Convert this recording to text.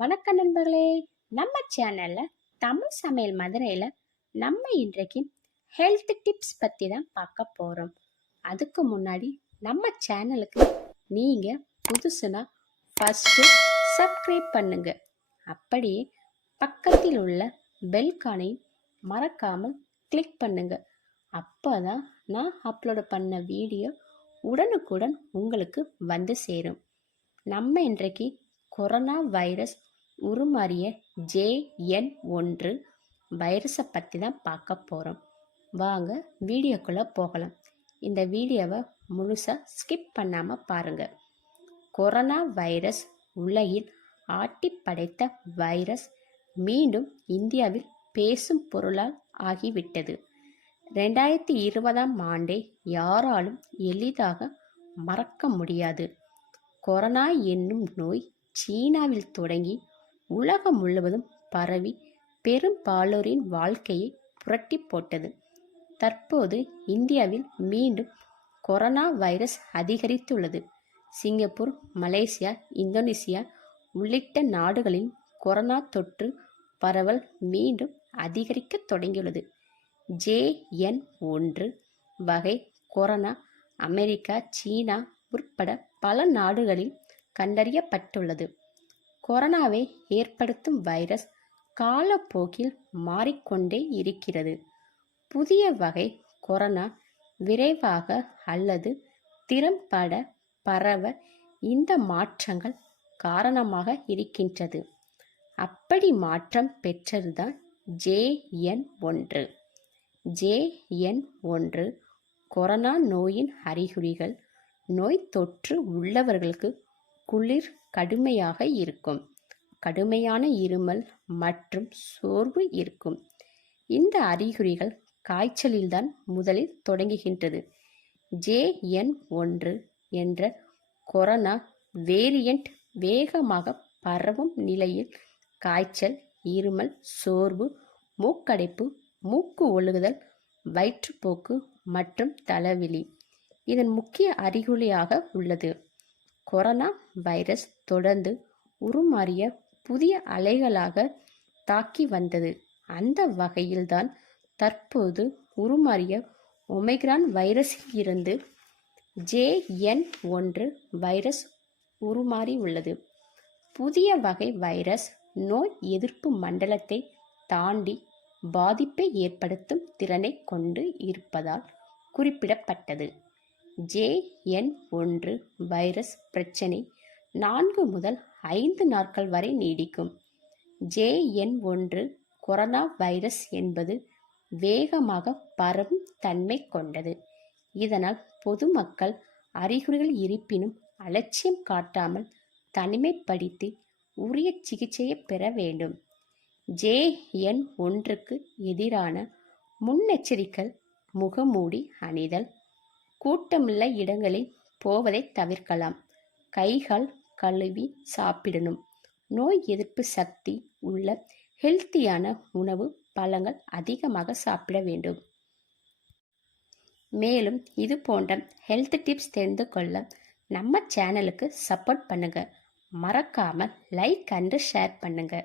வணக்கம் நண்பர்களே. நம்ம சேனல்ல தமிழ் சமையல் மதுரையில் நம்ம இன்றைக்கு ஹெல்த் டிப்ஸ் பற்றி தான் பார்க்க போகிறோம். அதுக்கு முன்னாடி நம்ம சேனலுக்கு நீங்கள் புதுசுனா ஃபஸ்ட்டு சப்ஸ்கிரைப் பண்ணுங்க. அப்படியே பக்கத்தில் உள்ள பெல்கானையும் மறக்காமல் கிளிக் பண்ணுங்க. அப்போ தான் நான் அப்லோடு பண்ண வீடியோ உடனுக்குடன் உங்களுக்கு வந்து சேரும். நம்ம இன்றைக்கு கொரோனா வைரஸ் உருமாறிய JN1 வைரஸை பற்றி தான் பார்க்க போகிறோம். வாங்க வீடியோக்குள்ளே போகலாம். இந்த வீடியோவை முழுசாக ஸ்கிப் பண்ணாமல் பாருங்கள். கொரோனா வைரஸ் உலகில் ஆட்டி படைத்த வைரஸ் மீண்டும் இந்தியாவில் பேசும் பொருளால் ஆகிவிட்டது. 2020 ஆண்டை யாராலும் எளிதாக மறக்க முடியாது. கொரோனா என்னும் நோய் சீனாவில் தொடங்கி உலகம் முழுவதும் பரவி பெரும்பாலோரின் வாழ்க்கையை புரட்டி போட்டது. தற்போது இந்தியாவில் மீண்டும் கொரோனா வைரஸ் அதிகரித்துள்ளது. சிங்கப்பூர், மலேசியா, இந்தோனேசியா உள்ளிட்ட நாடுகளில் கொரோனா தொற்று பரவல் மீண்டும் அதிகரிக்க தொடங்கியுள்ளது. JN1 வகை கொரோனா அமெரிக்கா, சீனா உட்பட பல நாடுகளில் கண்டறியப்பட்டுள்ளது. கொரோனாவை ஏற்படுத்தும் வைரஸ் காலப்போக்கில் மாறிக்கொண்டே இருக்கிறது. புதிய வகை கொரோனா விரைவாக அல்லது திறம்பட பரவ இந்த மாற்றங்கள் காரணமாக இருக்கின்றது. அப்படி மாற்றம் பெற்றதுதான் JN1. JN1 கொரோனா நோயின் அறிகுறிகள்: நோய் தொற்று உள்ளவர்களுக்கு குளிர் கடுமையாக இருக்கும், கடுமையான இருமல் மற்றும் சோர்வு இருக்கும். இந்த அறிகுறிகள் காய்ச்சலில்தான் முதலில் தொடங்குகின்றது. JN1 என்ற கொரோனா வேரியண்ட் வேகமாக பரவும் நிலையில் காய்ச்சல், இருமல், சோர்வு, மூக்கடைப்பு, மூக்கு ஒழுகுதல், வயிற்றுப்போக்கு மற்றும் தலைவலி இதன் முக்கிய அறிகுறியாக உள்ளது. கொரோனா வைரஸ் தொடர்ந்து உருமாறிய புதிய அலைகளாக தாக்கி வந்தது. அந்த வகையில்தான் தற்போது உருமாறிய ஒமைக்ரான் வைரஸில் இருந்து JN1 வைரஸ் உருமாறி உள்ளது. புதிய வகை வைரஸ் நோய் எதிர்ப்பு மண்டலத்தை தாண்டி பாதிப்பை ஏற்படுத்தும் திறனை கொண்டு இருப்பதால் குறிப்பிடப்பட்டது. JN1 வைரஸ் பிரச்சனை 4 முதல் 5 நாட்கள் வரை நீடிக்கும். JN1 கொரோனா வைரஸ் என்பது வேகமாக பரவும் தன்மை கொண்டது. இதனால் பொதுமக்கள் அறிகுறிகள் இருப்பினும் அலட்சியம் காட்டாமல் தனிமைப்படுத்தி உரிய சிகிச்சையை பெற வேண்டும். JN1க்கு எதிரான முன்னெச்சரிக்கை: முகமூடி அணிதல், கூட்டமுள்ள இடங்களில் போவதை தவிர்க்கலாம், கைகள் கழுவி சாப்பிடணும், நோய் எதிர்ப்பு சக்தி உள்ள ஹெல்த்தியான உணவு பழங்கள் அதிகமாக சாப்பிட வேண்டும். மேலும் இது போன்ற ஹெல்த் டிப்ஸ் தெரிந்து கொள்ள நம்ம சேனலுக்கு சப்போர்ட் பண்ணுங்க. மறக்காம லைக் அண்ட் ஷேர் பண்ணுங்க.